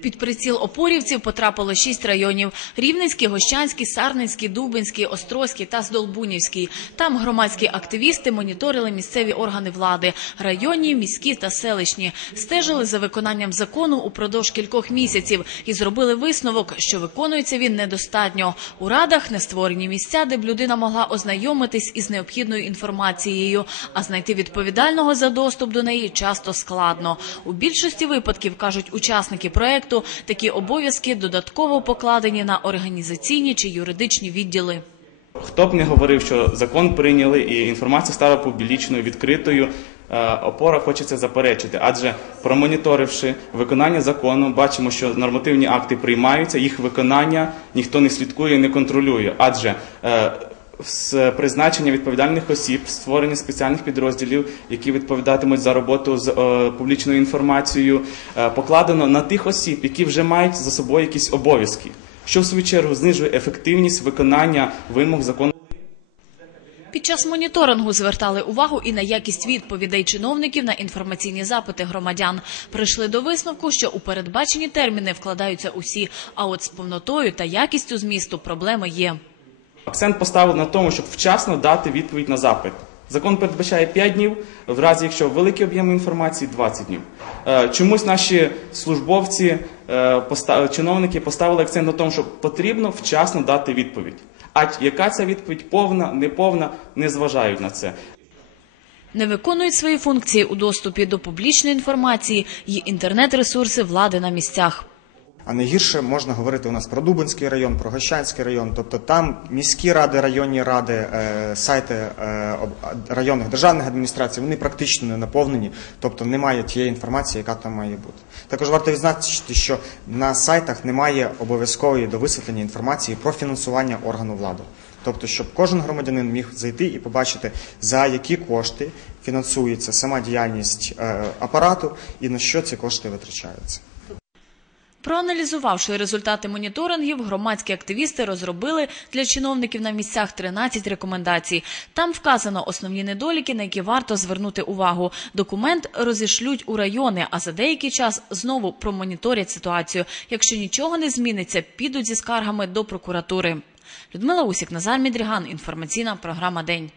Під приціл опорівців потрапило шість районів: Рівненський, Гощанський, Сарненський, Дубинський, Острозький та Здолбунівський. Там громадські активісти моніторили місцеві органи влади, районні, міські та селищні, стежили за виконанням закону упродовж кількох місяців і зробили висновок, що виконується він недостатньо. У радах не створені місця, де б людина могла ознайомитись із необхідною інформацією, а знайти відповідального за доступ до неї часто складно. У більшості випадків кажуть учасники проекту, такі обов'язки додатково покладені на організаційні чи юридичні відділи. Хто б не говорив, що закон прийняли і інформація стала публічною, відкритою. е, Опора хоче це заперечити, адже промоніторивши виконання закону, бачимо, що нормативні акти приймаються, їх виконання ніхто не слідкує, і не контролює. Адже е, з призначення відповідальних осіб, створення спеціальних підрозділів, які відповідатимуть за роботу з е, публічною інформацією, е, покладено на тих осіб, які вже мають за собою якісь обов'язки, що в свою чергу знижує ефективність виконання вимог закону. Під час моніторингу звертали увагу і на якість відповідей чиновників на інформаційні запити громадян. Прийшли до висновку, що у передбачені терміни вкладаються усі, а от з повнотою та якістю змісту проблеми є. Акцент поставили на тому, щоб вчасно дати відповідь на запит. Закон передбачає 5 днів, в разі якщо великий об'єм інформації 20 днів. Е, Чомусь наші службовці, е, чиновники поставили акцент на тому, що потрібно вчасно дати відповідь. А яка ця відповідь повна, неповна, не зважають на це. Не виконують свої функції у доступі до публічної інформації й інтернет-ресурси влади на місцях. А найгірше можна говорити у нас про Дубинський район, про Гощанський район. Тобто там міські ради, районні ради, е, сайти е, районних державних адміністрацій вони практично не наповнені, тобто немає тієї інформації, яка там має бути. Також варто відзначити, що на сайтах немає обов'язкової до висвітлення інформації про фінансування органу влади. Тобто, щоб кожен громадянин міг зайти і побачити, за які кошти фінансується сама діяльність е, апарату і на що ці кошти витрачаються. Проаналізувавши результати моніторингів, громадські активісти розробили для чиновників на місцях 13 рекомендацій. Там вказано основні недоліки, на які варто звернути увагу. Документ розішлють у райони, а за деякий час знову промоніторять ситуацію. Якщо нічого не зміниться, підуть зі скаргами до прокуратури. Людмила Усік, Назар Мідріган. Інформаційна програма День.